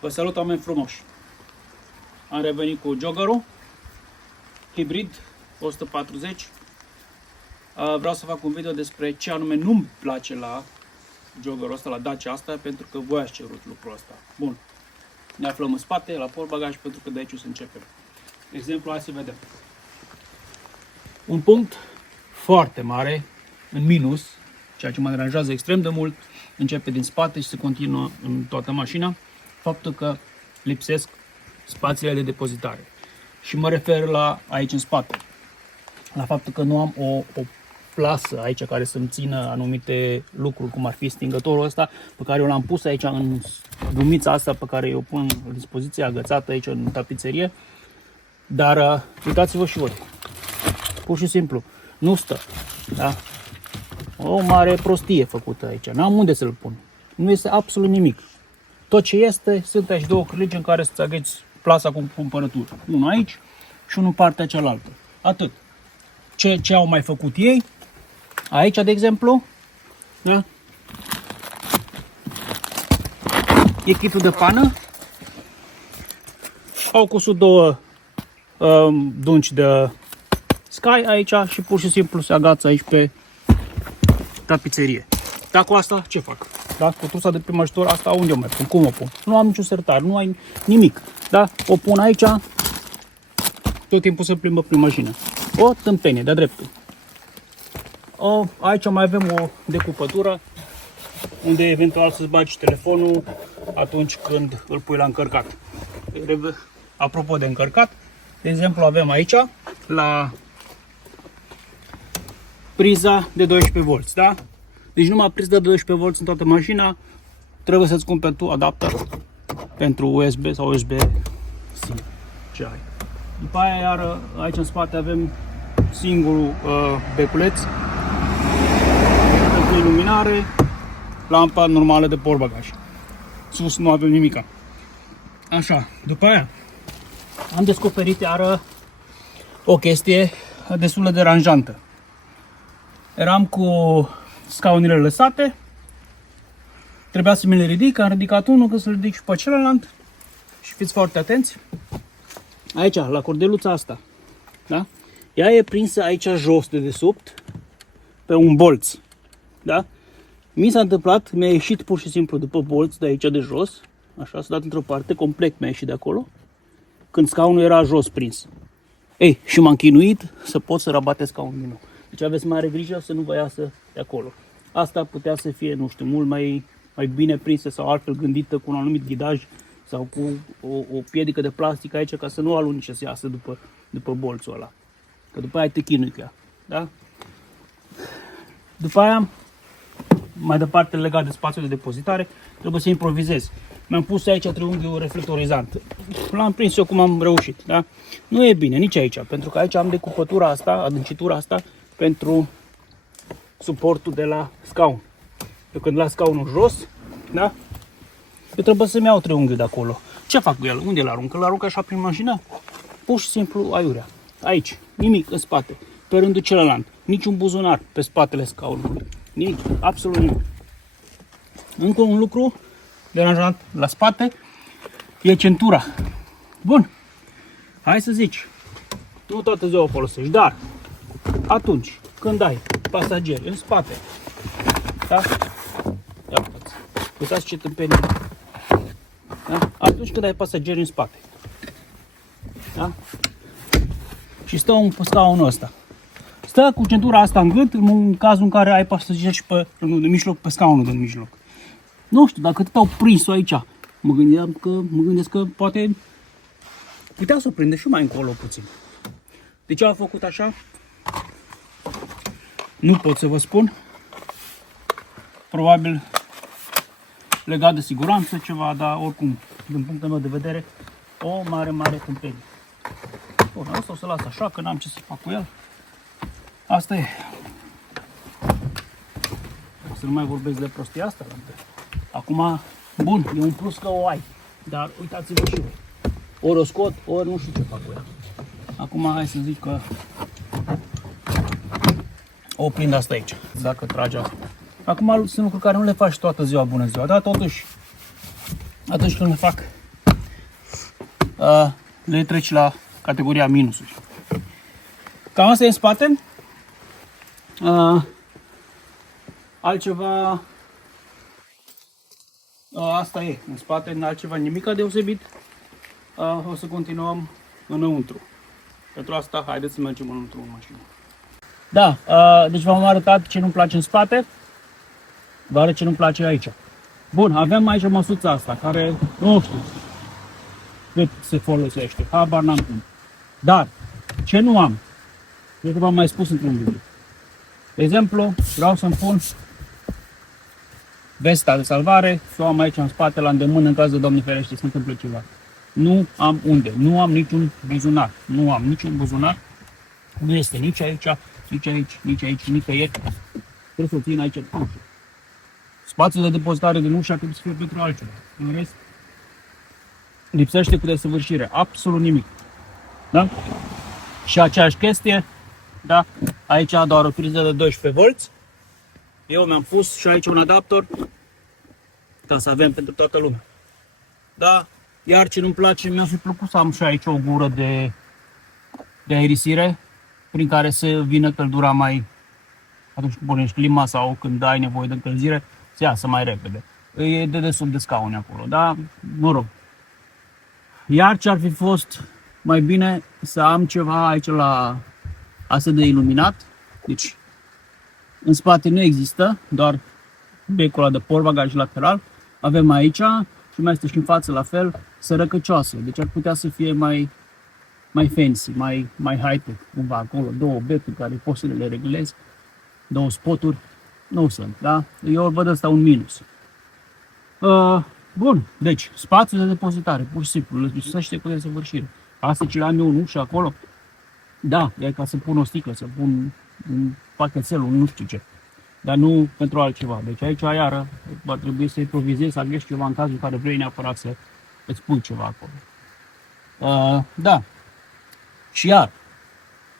Vă salut, oameni frumoși! Am revenit cu joggerul hibrid 140. Vreau să fac un video despre ce anume nu-mi place la joggerul ăsta, la Dacia asta, pentru că voi ați cerut lucrul ăsta. Bun. Ne aflăm în spate, la portbagaj, pentru că de aici o să începem. De exemplu, hai să vedem. Un punct foarte mare, în minus, ceea ce mă deranjează extrem de mult, începe din spate și se continuă în toată mașina, faptul că lipsesc spațiile de depozitare. Și mă refer la aici în spate, la faptul că nu am o plasă aici care să-mi țină anumite lucruri, cum ar fi stingătorul ăsta, pe care eu l-am pus aici în gumița asta pe care eu pun la dispoziție, agățată aici în tapiserie. Dar uitați-vă și voi, pur și simplu, nu stă, da? O mare prostie făcută aici, n-am unde să-l pun, nu este absolut nimic. Tot ce este, sunt aici două cârlige în care să-ți agăți plasa cu cumpărături. Unul aici și unul partea cealaltă. Atât. Ce au mai făcut ei? Aici, de exemplu, da? E kitul de pană. Au cusut două dungi de Sky aici și pur și simplu se agață aici pe tapiserie. Dar cu asta ce fac? Da? Cu trusa de prim ajutor, asta unde o mai pun? Cum o pun? Nu am niciun sertar, nu ai nimic. Da? O pun aici, tot timpul se plimbă prin mașină. O tâmpenie, de-a dreptul. Aici mai avem o decupătură, unde eventual să-ți bagi telefonul atunci când îl pui la încărcat. Apropo de încărcat, de exemplu avem aici, la priza de 12 V, da? Deci numai priză de 12 V în toată mașina, trebuie să-ți cumperi tu adapter pentru USB sau USB-C. Ce ai? După aia, iar aici în spate avem singurul beculeț pentru iluminare, lampa normală de portbagaj. Sus nu avem nimica. Așa, după aia am descoperit iară o chestie destul de deranjantă. Eram cu scaunile lăsate, trebuia să mi le ridic, am ridicat unul, că să-l ridic și pe celălalt. Și fiți foarte atenți. Aici, la cordeluța asta, da? Ea e prinsă aici jos de desubt, pe un bolț, da? Mi s-a întâmplat, mi-a ieșit pur și simplu după bolț de aici de jos, așa, s-a dat într-o parte, complet mi-a ieșit de acolo, când scaunul era jos prins. Ei, și m-am chinuit să pot să rabate scaunul din nou. Deci aveți mare grijă să nu vă iasă de acolo. Asta putea să fie, nu știu, mult mai bine prinsă sau altfel gândită cu un anumit ghidaj sau cu o piedică de plastic aici ca să nu alunece să iasă după bolțul ăla. Că după aia te chinui cu ea. Da? După aia, mai departe legat de spațiul de depozitare, trebuie să improvizez. Mi-am pus aici triunghiul reflectorizant. L-am prins eu cum am reușit. Da? Nu e bine nici aici, pentru că aici am decupătura asta, adâncitura asta, pentru suportul de la scaun. Eu când las scaunul jos, da? Eu trebuie să-mi iau triunghiul de acolo. Ce fac cu el? Unde l-arunc? Îl arunc așa prin mașină? Pur și simplu aiurea. Aici, nimic în spate. Pe rândul celălalt. Niciun buzunar pe spatele scaunului. Nimic, absolut nimic. Încă un lucru deranjant la spate e centura. Bun. Hai să zici, nu toată ziua o folosești, dar atunci când ai pasageri în spate, da? Ia uitați ce tâmpenie. Da? Atunci când ai pasageri în spate, da? Și stă un scaunul ăsta, stă cu centura asta în gât în cazul în care ai pasageri și pe mijloc, pe scaunul din mijloc. Nu știu, dacă tot au prins-o aici, mă gândesc că poate putea să o prinde și mai încolo puțin. De ce au făcut așa? Nu pot să vă spun. Probabil legat de siguranță ceva, dar oricum, din punctul meu de vedere, o mare tâmpenie. Bun, asta o să las așa, că n-am ce să fac cu el. Asta e. O să nu mai vorbesc de prostia asta. Acum, bun, e un plus că o ai, dar uitați-vă și voi. Ori o scot, ori nu știu ce fac cu ea. Acum hai să zic că o prind asta aici, dacă trage asta. Acum sunt lucruri care nu le faci toată ziua, bună ziua, dar totuși, atunci când le fac, le treci la categoria minusuri. Cam asta e în spate. Altceva, asta e în spate, altceva nimic deosebit. O să continuăm înăuntru. Pentru asta, haideți să mergem înăuntru în mașină. Da, deci v-am arătat ce nu-mi place în spate, vă arăt ce nu-mi place aici. Bun, avem aici măsuța asta, care nu știu cât se folosește, habar n-am cum. Dar, ce nu am? Cred că v-am mai spus într-un video. De exemplu, vreau să-mi pun vesta de salvare, să o am aici în spate la îndemână în caz de Doamne ferește să întâmple ceva. Nu am unde, nu am niciun buzunar, nu am niciun buzunar, nu este nici aici, nici aici, nici aici, nicăieri. Trebuie să o țin aici. Spațiul de depozitare din ușa trebuie să fie pentru altceva. În rest, lipsește cu desăvârșire, absolut nimic. Da? Și aceeași chestie, da? Aici doar o priză de 12 V. Eu mi-am pus și aici un adaptor ca să avem pentru toată lumea. Da? Iar ce nu-mi place, mi-a fi plăcut să am și aici o gură de aerisire prin care să vină căldura mai, atunci când pornești clima sau când ai nevoie de încălzire, să iasă mai repede. E dedesubt de scaune acolo, da? Mă rog. Iar ce ar fi fost mai bine să am ceva aici la asta de iluminat. Deci, în spate nu există, doar becul ăla de portbagaj lateral. Avem aici și mai este și în față la fel, sărăcăcioasă. Deci ar putea să fie mai fancy, mai high-tech, cumva acolo. Două becuri care poți să le reglezi, două spoturi, nu sunt, da? Eu văd asta un minus. Bun, deci, spațiul de depozitare, pur și simplu, lipsește cu desăvârșire. Asta ce am eu în ușă acolo, da, e ca să pun o sticlă, să pun un pachetel, nu știu ce. Dar nu pentru altceva. Deci aici, iară, va trebui să improvizezi, să agrești ceva în cazul în care vrei neapărat să îți pui ceva acolo. Da. Și iar,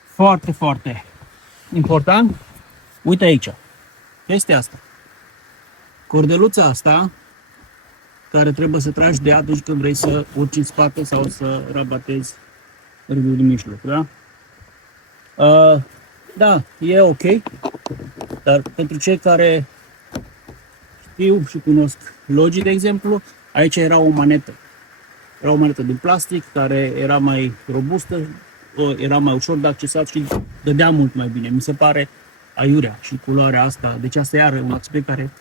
foarte, foarte important, uite aici, chestia asta. Cordeluța asta, care trebuie să tragi de ea atunci când vrei să urci în spate sau să rabatezi râul din mijloc, da? Da, e ok, dar pentru cei care știu și cunosc Logi, de exemplu, aici era o manetă. Era o manetă din plastic care era mai robustă, era mai ușor de accesat și dădea mult mai bine. Mi se pare aiurea și culoarea asta, deci asta iară un aspect care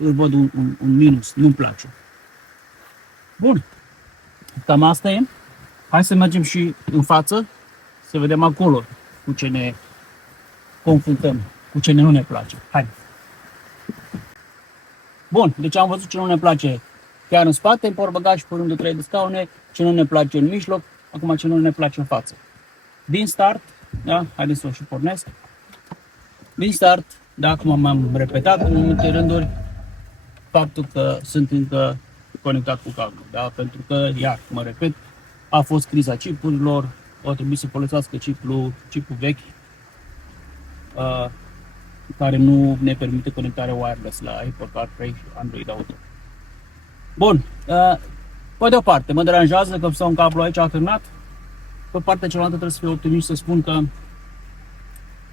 îl văd un minus, nu-mi place. Bun, cam asta e. Hai să mergem și în față, să vedem acolo cu ce ne confruntăm, cu ce nu ne place. Hai! Bun, deci am văzut ce nu ne place chiar în spate, în portbagaj, pe rândul 3 de scaune, ce nu ne place în mijloc, acum ce nu ne place în față. Din start, da, haideți să o și pornesc. Din start, da, cum am repetat în multe rânduri, faptul că sunt încă conectat cu cablu, da, pentru că, iar, mă repet, a fost criza chipurilor, au trebuit să folosească chipul vechi, care nu ne permite conectarea wireless la Apple CarPlay și Android Auto. Bun, pe de o parte mă deranjează că stau un cablu aici atârnat, pe partea cealaltă trebuie să fiu optimist să spun că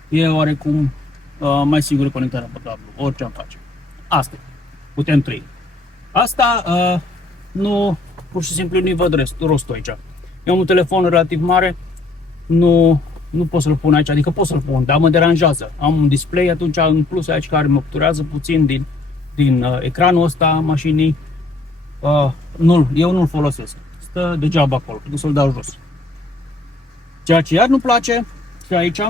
e oarecum mai sigură conectarea pe cablu, orice am face. Asta putem trăi. Asta nu, pur și simplu nu-i văd rostul aici. Eu am un telefon relativ mare, nu pot să-l pun aici, adică pot să-l pun, dar mă deranjează. Am un display atunci în plus aici care mă obturează puțin din ecranul ăsta mașinii. Eu nu-l folosesc. Stă degeaba acolo, trebuie să-l dau jos. Ceea ce iar nu place și aici,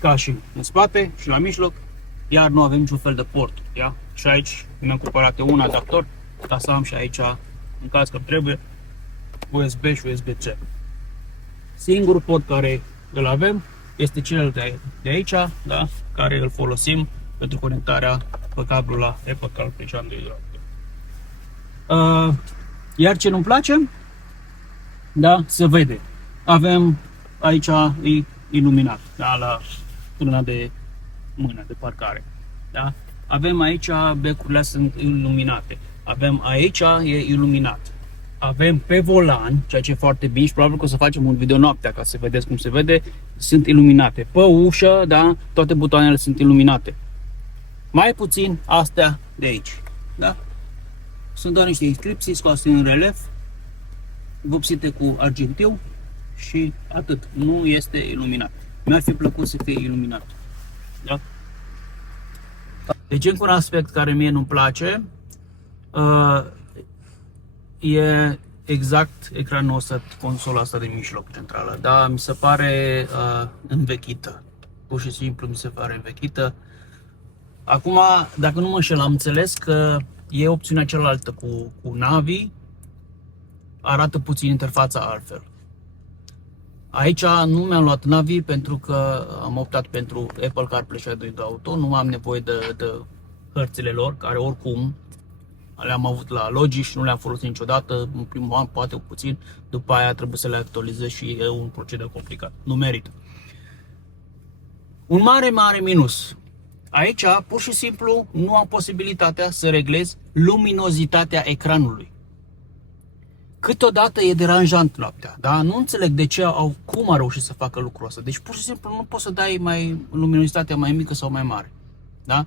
ca și în spate și la mijloc, iar nu avem niciun fel de port. Ia? Și aici mi-am cumpărat un adaptor ca să am și aici, în caz că trebuie, USB și USB-C. Singurul port care îl avem este cel de aici, da? Care îl folosim pentru conectarea pe cablu la Apple CarPlay și Android Auto. Iar ce nu-mi place, da, se vede. Avem aici e iluminat, da, la frâna de mână de parcare, da? Avem aici becurile sunt iluminate. Avem aici e iluminat. avem pe volan, ceea ce e foarte bine și probabil că o să facem un video noaptea ca să vedeți cum se vede, sunt iluminate. Pe ușă, da, toate butoanele sunt iluminate. Mai puțin astea de aici, da? Sunt doar niște inscripții scoase în relief, vopsite cu argintiu și atât. Nu este iluminat. Mi-ar fi plăcut să fie iluminat. Da? Deci încă un aspect care mie nu-mi place e exact ecranul ăsta, consola asta de mijloc centrală. Da, mi se pare învechită. Pur și simplu mi se pare învechită. Acum, dacă nu mă înșel, am înțeles că e opțiunea cealaltă cu Navi, arată puțin interfața altfel. Aici nu mi-am luat Navi pentru că am optat pentru Apple CarPlay și Android Auto, nu am nevoie de hărțile lor, care oricum le-am avut la Logi și nu le-am folosit niciodată, în primul an poate puțin, după aia trebuie să le actualizez și e un procedeu complicat, nu merită. Un mare minus. Aici, pur și simplu, nu am posibilitatea să reglez luminozitatea ecranului. Câteodată e deranjant noaptea, da? Nu înțeleg de ce cum a reușit să facă lucrul ăsta. Deci, pur și simplu, nu poți să dai luminozitatea mai mică sau mai mare, da?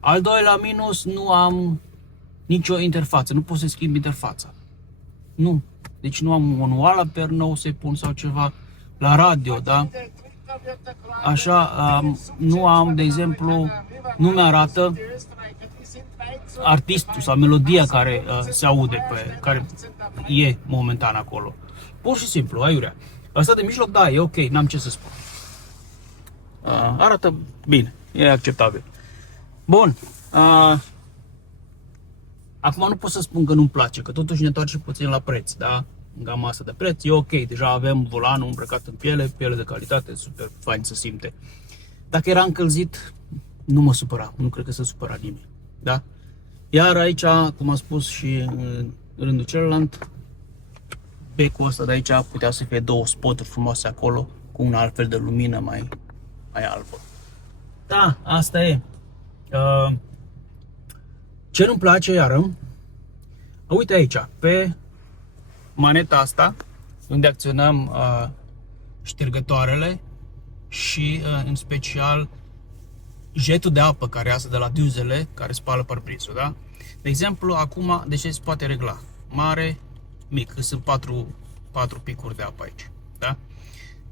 Al doilea minus, nu am nicio interfață, nu pot să schimb interfața. Nu. Deci nu am un wallpaper nou să-i pun sau ceva la radio, da? Așa, nu am, de exemplu, nu mi-arată artistul sau melodia care se aude, care e momentan acolo. Pur și simplu, aiurea. Asta de mijloc, da, e ok, n-am ce să spun. Arată bine, e acceptabil. Bun. Acum nu pot să spun că nu-mi place, că totuși ne întoarce puțin la preț, da? În gama asta de preț, e ok, deja avem volanul îmbrăcat în piele de calitate, super fain să simte. Dacă era încălzit, nu mă supăra, nu cred că se supăra nimeni, da? Iar aici, cum am spus și în rândul celălalt, becul ăsta de aici putea să fie două spoturi frumoase acolo, cu un alt fel de lumină mai albă. Da, asta e. Ce nu-mi place, iară, uite aici, pe maneta asta, unde acționăm ștergătoarele și în special jetul de apă care iasă de la diuzele care spală parbrizul, da? De exemplu, acum, de ce se poate regla? Mare, mic, sunt patru picuri de apă aici, da?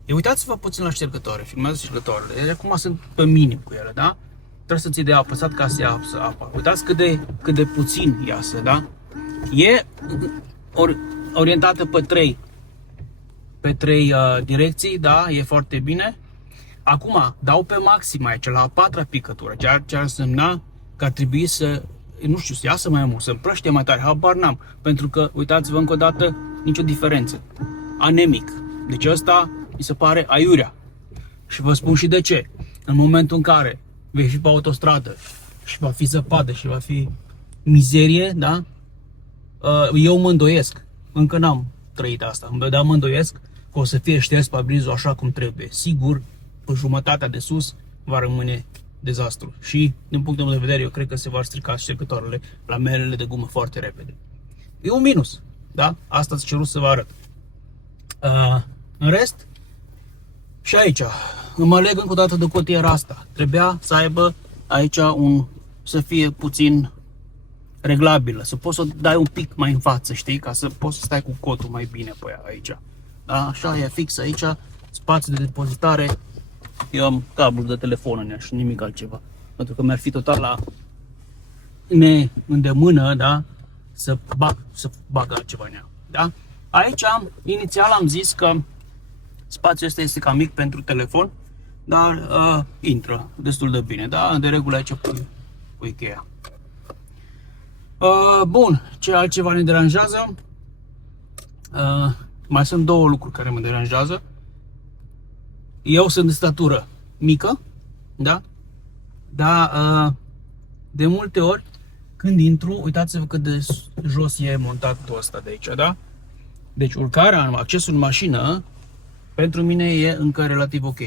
Uitați-vă puțin la ștergătoare, filmează ștergătoarele, acum sunt pe minim cu ele, da? Trebuie să ții de apăsat ca să iasă apa. Uitați cât de puțin iasă, da? E orientată pe trei direcții, da? E foarte bine. Acum, dau pe maxim aici, la a patra picătură, ceea ce ar însemna că ar trebui să, nu știu, să iasă mai mult, să împrăștie mai tare, habar n-am. Pentru că, uitați-vă încă o dată, nicio diferență. Anemic. Deci ăsta mi se pare aiurea. Și vă spun și de ce. În momentul în care vei fi pe autostradă și va fi zăpadă și va fi mizerie, da? Eu mă îndoiesc. Încă n-am trăit asta, dar mă îndoiesc că o să fie șters parbrizul așa cum trebuie. Sigur, pe jumătatea de sus va rămâne dezastru. Și, din punctul meu de vedere, eu cred că se vor strica ștergătoarele la melele de gumă foarte repede. E un minus, da? Asta ți-a cerut să vă arăt. În rest, și aici, mă leg încă o dată de cotiera asta. Trebuia să aibă aici să fie puțin reglabilă, să poți să o dai un pic mai în față, știi? Ca să poți să stai cu cotul mai bine pe ea aici. Da? Așa, e fix aici, spațiu de depozitare. Eu am cablu de telefon în ea și nimic altceva. Pentru că mi-ar fi total la neîndemână, da? Să bag altceva în ea. Da? Aici, inițial am zis că spațiul ăsta este cam mic pentru telefon, dar intră destul de bine, da? De regulă aici cu cheia. Bun, ce altceva ne deranjează? Mai sunt două lucruri care mă deranjează. Eu sunt de statură mică, da? Dar de multe ori când intru, uitați-vă cât de jos e montatul ăsta de aici, da? Deci urcarea, accesul în mașină, pentru mine e încă relativ ok.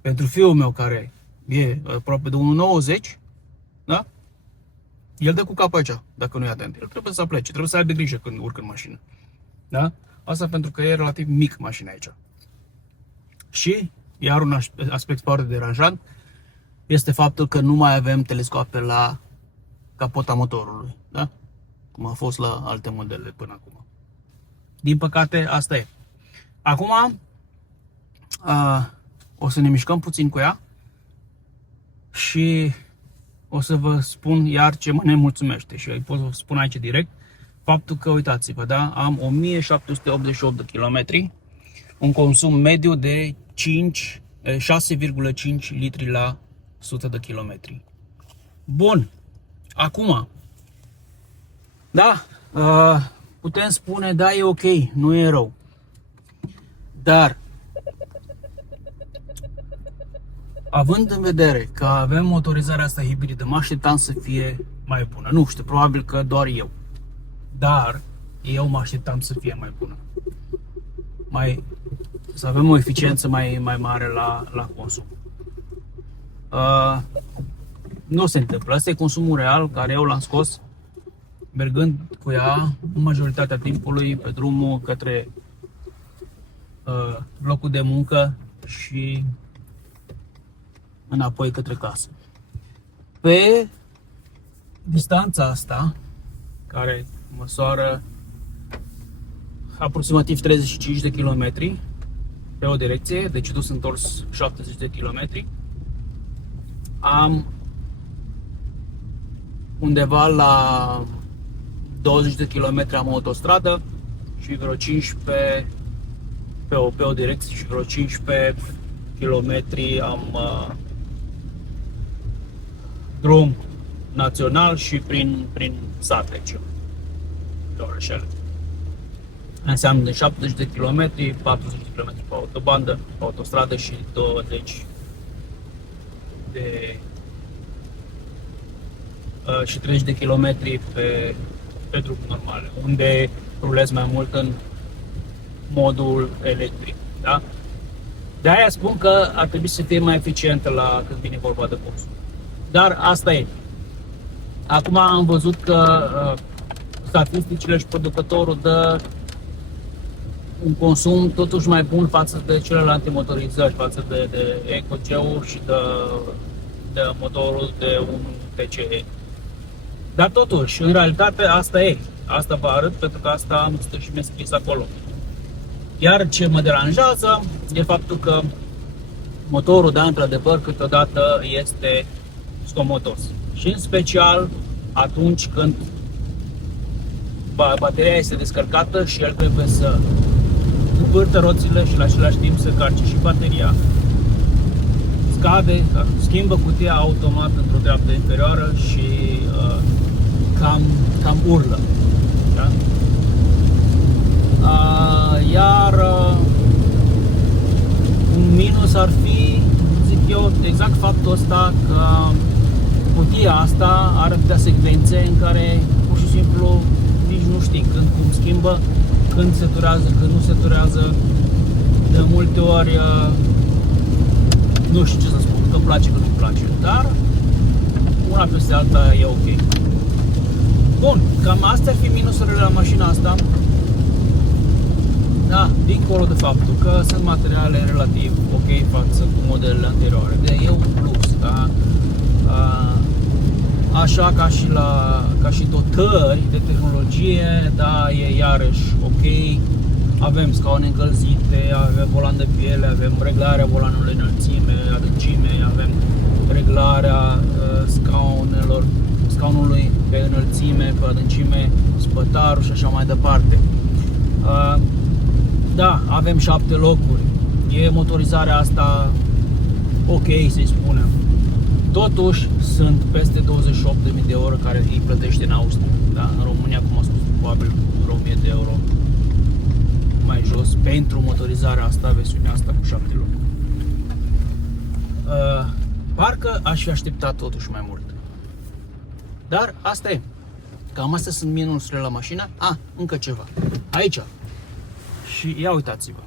Pentru fiul meu care e aproape de 1,90, da? El dă cu capul aici, dacă nu e atent. El trebuie să plece, trebuie să aibă grijă când urcă în mașină. Da? Asta pentru că e relativ mic mașina aici. Și, iar un aspect foarte deranjant este faptul că nu mai avem telescoape la capota motorului, da? Cum a fost la alte modele până acum. Din păcate, asta e. Acum, o să ne mișcăm puțin cu ea și o să vă spun iar ce mă nemulțumește. Și pot să vă spun aici direct faptul că, uitați-vă, da? Am 1788 de kilometri, un consum mediu de 6,5 litri la 100 de kilometri. Bun, acum, da, putem spune, da, e ok, nu e rău, dar având în vedere că avem motorizarea asta hibridă, mă așteptam să fie mai bună. Nu știu, probabil că doar eu, dar eu mă așteptam să fie mai bună, să avem o eficiență mai mare la consum. Nu se întâmplă. Asta e consumul real care eu l-am scos mergând cu ea în majoritatea timpului pe drumul către locul de muncă și înapoi către casă. Pe distanța asta, care măsoară aproximativ 35 de kilometri pe o direcție, deci dus întors 70 de kilometri, am undeva la 20 de kilometri am o autostradă și vreo 15 pe o direcție și vreo 15 kilometri am drum național și prin sate, pe orășele. Înseamnă de 70 de kilometri, 40 de kilometri pe autobandă, pe autostradă și 20 și 30 de kilometri pe drumuri normale, unde rulez mai mult în modul electric, da? De aia spun că ar trebui să fie mai eficientă la când vine vorba de consum. Dar asta e. Acum am văzut că statisticile și producătorul dă un consum totuși mai bun față de celelalte motorizări, față de EcoG-ul și de motorul de 1 TCE. Dar totuși, în realitate, asta e. Asta vă arăt pentru că asta am și mi-a scris acolo. Iar ce mă deranjează e faptul că motorul, da, într-adevăr, câteodată este scomotos. Și în special atunci când bateria este descărcată și el trebuie să învârtă roțile și la același timp să carce și bateria. Scade, schimbă cutia automat într-o dreaptă inferioară și cam urlă. Da? Iar un minus ar fi, zic eu, exact faptul ăsta că cutia asta are atâtea secvențe în care pur și simplu nici nu știi când, cum schimbă, când se turează, când nu se turează. De multe ori nu știu ce să spun, că îmi place, că nu-mi place, dar una peste alta e ok. Bun, cam astea ar fi minusurile la mașina asta. Da, dincolo de faptul că sunt materiale relativ ok față cu modelele anterioare, de e un plus, da? Așa ca și dotări de tehnologie, da, e iarăși ok. Avem scaune încălzite, avem volan de piele, avem reglarea volanului înălțime, adâncime, avem reglarea scaunului pe înălțime, pe adâncime, spătarul și așa mai departe. Da, avem 7 locuri. E motorizarea asta ok, să-i spunem. Totuși, sunt peste 28.000 de euro care îi plătește în Austria. Da, în România, cum am spus, probabil vreo 1000 de euro mai jos pentru motorizarea asta, versiunea asta cu 7 locuri. Parcă aș fi așteptat totuși mai mult. Dar asta e. Cam astea sunt minusurile la mașină. Încă ceva. Aici. Și ia uitați-vă.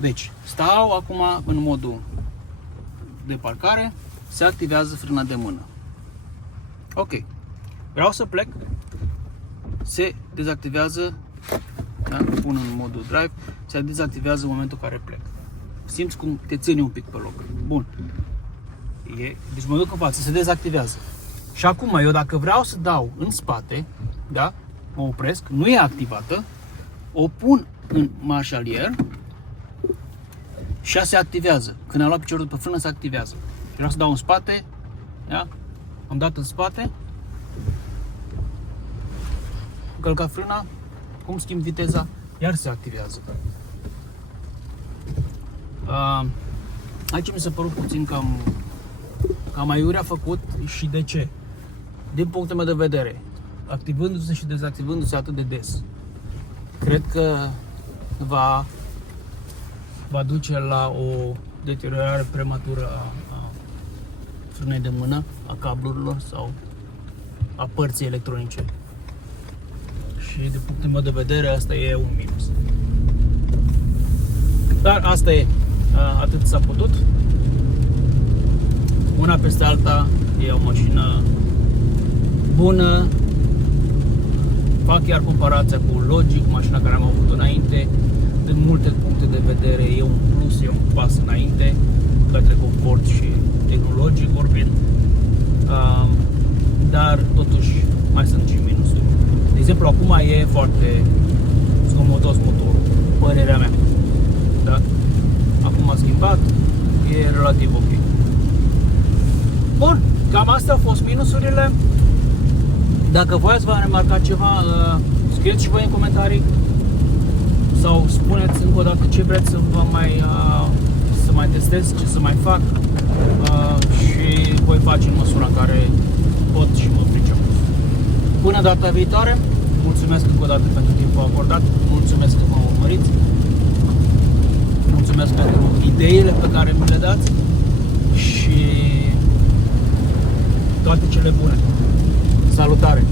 Deci, stau acum în modul de parcare, se activează frâna de mână. Ok. vreau să plec, se dezactivează, da? Pun în modul drive, se dezactivează în momentul în care plec. Simți cum te ține un pic pe loc. Bun. Deci mă duc în față, se dezactivează. Și acum eu dacă vreau să dau în spate, da? Mă opresc, nu e activată, o pun în marșalier și ea se activează. Când am luat piciorul pe frână, se activează. Și vreau să dau în spate, da? Am dat în spate, am călcat frâna, cum schimb viteza, iar se activează. Aici mi s-a părut puțin cam aiurea făcut și de ce? Din punctul meu de vedere, activându-se și dezactivându-se atât de des, cred că va duce la o deteriorare prematură a frânei de mână, a cablurilor sau a părții electronice. Și din punctul meu de vedere, asta e un minus. Dar asta e, atât s-a putut. Una peste alta, e o mașină bună. Fac chiar comparația cu Logic, mașina care am avut înainte. Din multe puncte de vedere e un plus, e un pas înainte către confort și tehnologic vorbind. Dar totuși mai sunt și minusuri. De exemplu, acum e foarte zgomotos motorul, părerea mea. Da? Acum a schimbat, e relativ ok. Bun, cam astea au fost minusurile. Dacă voi ați remarcat ceva, scrieți și voi în comentarii sau spuneți încă o dată ce vreți să vă să mai testez, ce să mai fac și voi face în măsura în care pot și mă pricep. Până data viitoare, mulțumesc încă o dată pentru timpul acordat, mulțumesc că m-au urmărit, mulțumesc pentru ideile pe care mi le dați și toate cele bune. Salutare!